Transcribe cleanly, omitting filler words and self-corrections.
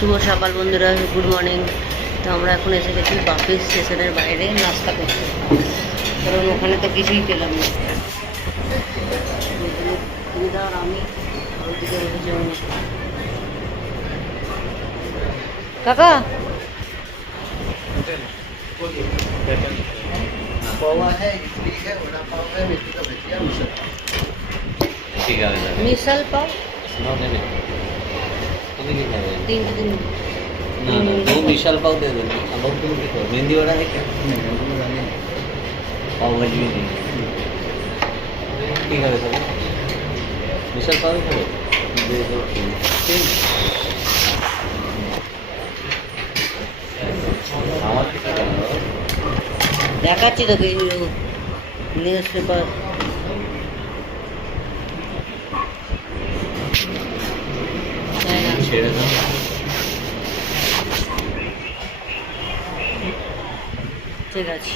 শুভ সকাল বন্ধুরা, good morning. তো আমরা এখন এসে গেছি বাপি স্টেশনের বাইরে নাস্তা করতে, কারণ ওখানে তো কিছুই পেলাম না। দিদা আর আমি ওদিকে বসেছি। কাকা मिसल पाव तीन दो मिसल पाव दे दो। अब तुम मेहंदी वड़ा है क्या? पाव भाजी भी नहीं ठीक है सर। मिसल पाव ही करो दे दो। দেখাচ্ছি তোকে নিউজ পেপার। ঠিক আছে।